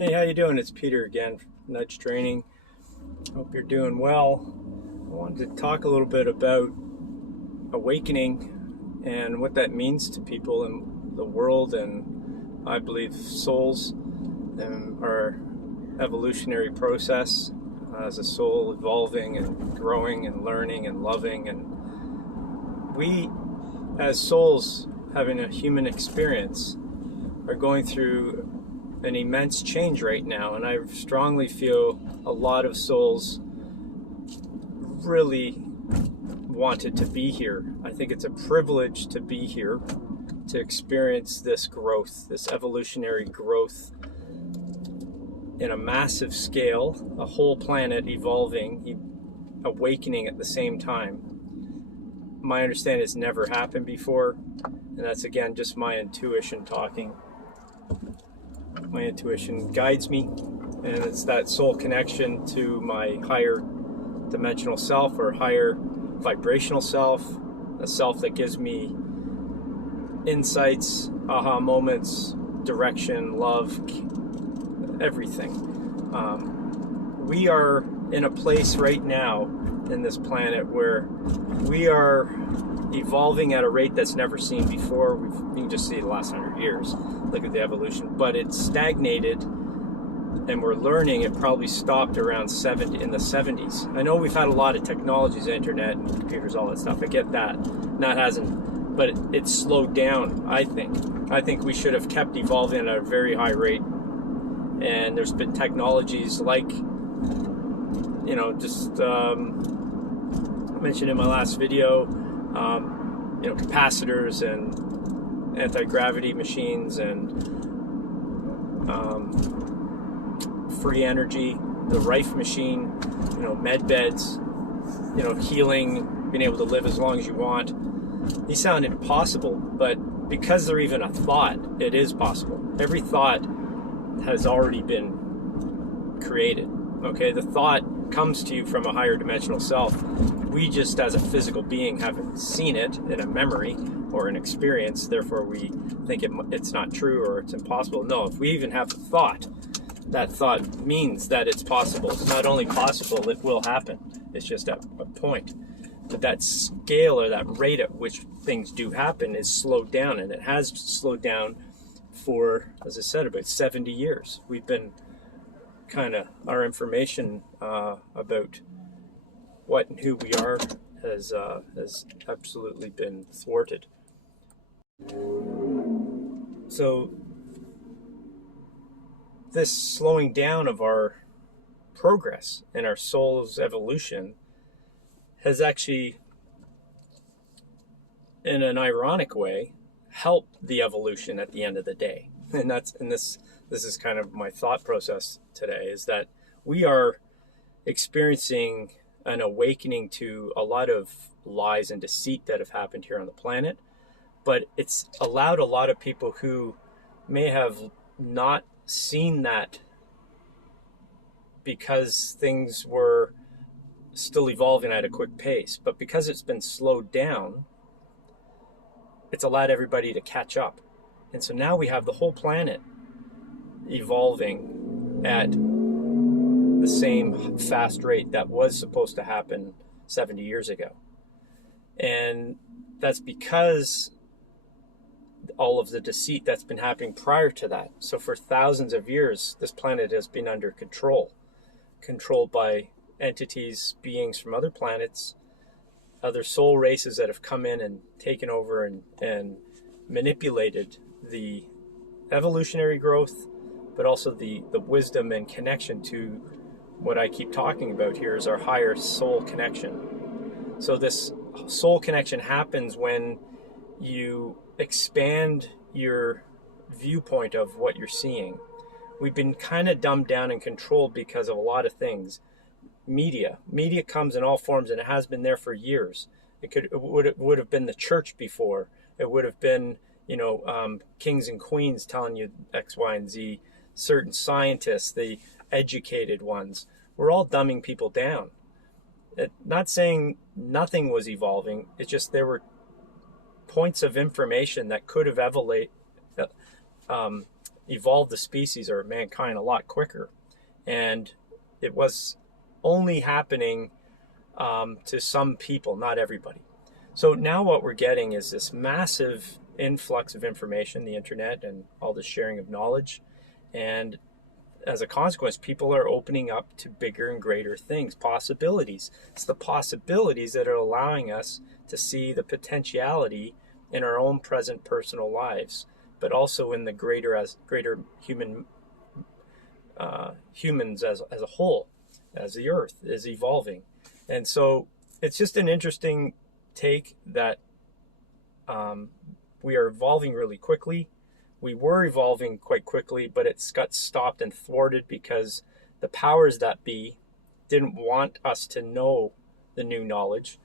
Hey, how you doing? It's Peter again from Nudge Training. Hope you're doing well. I wanted to talk a little bit about awakening and what that means to people in the world, and I believe souls and our evolutionary process as a soul evolving and growing and learning and loving, and we as souls having a human experience are going through an immense change right now, and I strongly feel a lot of souls really wanted to be here. I think it's a privilege to be here, to experience this growth, this evolutionary growth in a massive scale, a whole planet evolving, awakening at the same time. My understanding has never happened before, and that's again just my intuition talking. My intuition guides me, and it's that soul connection to my higher dimensional self or higher vibrational self, a self that gives me insights, aha moments, direction, love, everything. We are in a place right now in this planet where we are evolving at a rate that's never seen before. You can just see the last 100 years. Look at the evolution, but it's stagnated, and we're learning. It probably stopped around in the 70s. I know we've had a lot of technologies, the internet and computers, all that stuff. I get that. And that hasn't, but it's slowed down. I think we should have kept evolving at a very high rate. And there's been technologies like, just I mentioned in my last video, capacitors and anti-gravity machines and free energy, the Rife machine, med beds, healing, being able to live as long as you want. These sound impossible, but because they're even a thought, it is possible. Every thought has already been created. Okay, the thought comes to you from a higher dimensional self. We just, as a physical being, haven't seen it in a memory or an experience. Therefore, we think it's not true or it's impossible. No, if we even have a thought, that thought means that it's possible. It's not only possible, it will happen. It's just at a point. But that scale or that rate at which things do happen is slowed down, and it has slowed down for, as I said, about 70 years. We've been our information about what and who we are has absolutely been thwarted. So this slowing down of our progress and our soul's evolution has actually, in an ironic way, helped the evolution at the end of the day. And this is kind of my thought process today, is that we are experiencing an awakening to a lot of lies and deceit that have happened here on the planet, but it's allowed a lot of people who may have not seen that because things were still evolving at a quick pace, but because it's been slowed down, it's allowed everybody to catch up. And so now we have the whole planet evolving at the same fast rate that was supposed to happen 70 years ago. And that's because all of the deceit that's been happening prior to that. So for thousands of years, this planet has been under controlled by entities, beings from other planets, other soul races that have come in and taken over and manipulated the evolutionary growth, but also the wisdom and connection to what I keep talking about here is our higher soul connection. So this soul connection happens when you expand your viewpoint of what you're seeing. We've been kind of dumbed down and controlled because of a lot of things. Media comes in all forms, and it has been there for years. It would have been the church before. It would have been kings and queens telling you X, Y, and Z. Certain scientists, the educated ones, we're all dumbing people down. Not saying nothing was evolving. It's just there were points of information that could have evolved the species or mankind a lot quicker. And it was only happening to some people, not everybody. So now what we're getting is this massive influx of information, the internet and all the sharing of knowledge. And as a consequence, people are opening up to bigger and greater things, possibilities. It's the possibilities that are allowing us to see the potentiality in our own present personal lives, but also in the greater humans as a whole, as the earth is evolving. And so it's just an interesting take that we are evolving really quickly. We were evolving quite quickly, but it's got stopped and thwarted because the powers that be didn't want us to know the new knowledge.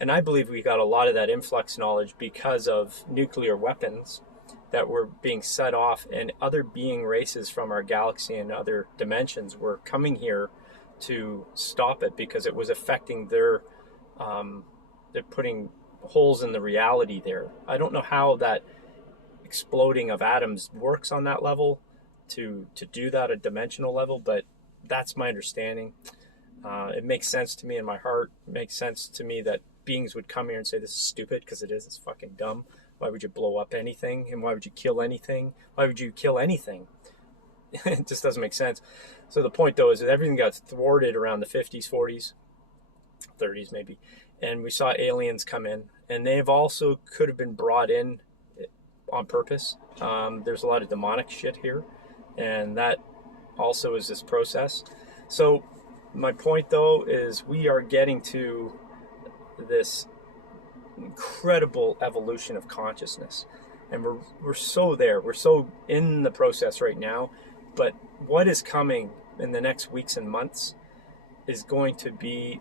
And I believe we got a lot of that influx knowledge because of nuclear weapons that were being set off, and other being races from our galaxy and other dimensions were coming here to stop it because it was affecting they're putting holes in the reality there. I don't know how that exploding of atoms works on that level to do that at a dimensional level, but that's my understanding. It makes sense to me in my heart. It makes sense to me that beings would come here and say this is stupid, because it is. It's fucking dumb. Why would you blow up anything? And why would you kill anything? Why would you kill anything? It just doesn't make sense. So the point, though, is that everything got thwarted around the 50s, 40s, 30s maybe. And we saw aliens come in. And they've also could have been brought in on purpose. There's a lot of demonic shit here. And that also is this process. So my point, though, is we are getting to this incredible evolution of consciousness. And we're so there. We're so in the process right now. But what is coming in the next weeks and months is going to be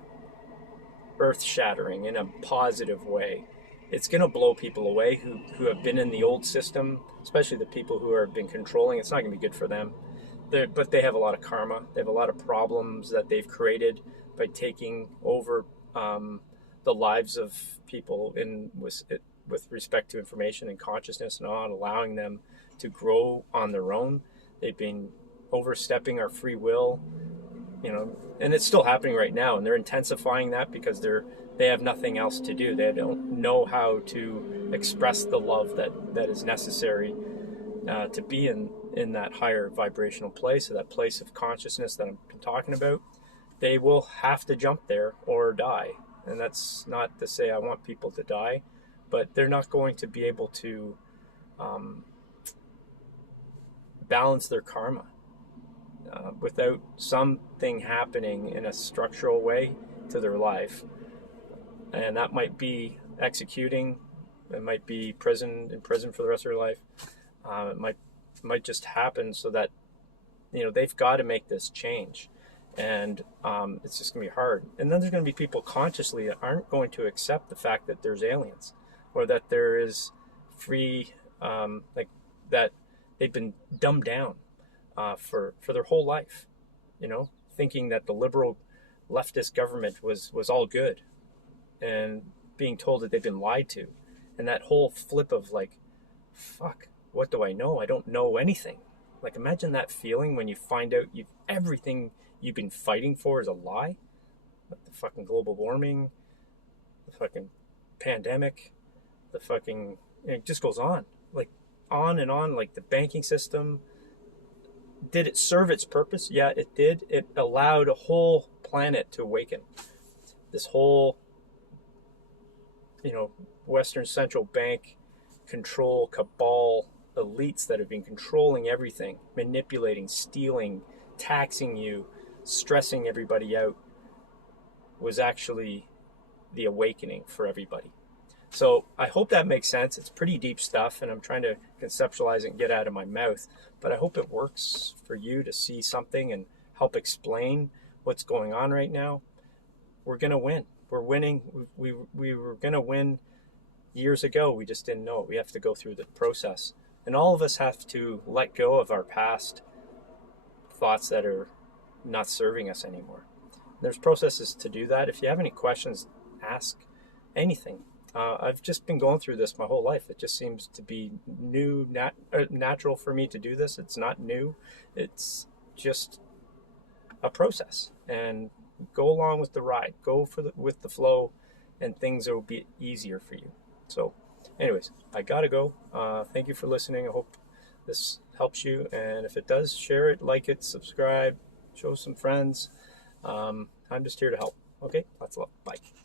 earth-shattering in a positive way. It's going to blow people away who have been in the old system, especially the people who have been controlling. It's not going to be good for them. But they have a lot of karma. They have a lot of problems that they've created by taking over the lives of people with respect to information and consciousness, and not allowing them to grow on their own. They've been overstepping our free will, and it's still happening right now, and they're intensifying that because they have nothing else to do. They don't know how to express the love that is necessary to be in that higher vibrational place, or that place of consciousness that I've been talking about. They will have to jump there or die. And that's not to say I want people to die, but they're not going to be able to balance their karma without something happening in a structural way to their life. And that might be executing. It might be in prison for the rest of their life. It might just happen so that they've got to make this change. And it's just going to be hard. And then there's going to be people consciously that aren't going to accept the fact that there's aliens, or that there is free, that they've been dumbed down for their whole life, thinking that the liberal leftist government was all good, and being told that they've been lied to. And that whole flip of fuck, what do I know? I don't know anything. Imagine that feeling when you find out everything you've been fighting for is a lie. The fucking global warming, the fucking pandemic, it just goes on. On and on, the banking system. Did it serve its purpose? Yeah, it did. It allowed a whole planet to awaken. This whole, Western central bank control cabal elites that have been controlling everything, manipulating, stealing, taxing you, stressing everybody out, was actually the awakening for everybody. So I hope that makes sense. It's pretty deep stuff, and I'm trying to conceptualize it and get out of my mouth, but I hope it works for you to see something and help explain what's going on right now. We're going to win. We're winning. We were going to win years ago. We just didn't know it. We have to go through the process. And all of us have to let go of our past thoughts that are not serving us anymore. There's processes to do that. If you have any questions, ask anything. I've just been going through this my whole life. It just seems to be natural for me to do this. It's not new. It's just a process, and go along with the ride. Go with the flow, and things will be easier for you. So, anyways, I gotta go. Thank you for listening. I hope this helps you, and if it does, share it, like it, subscribe, show some friends. I'm just here to help. Okay, lots of love. Bye.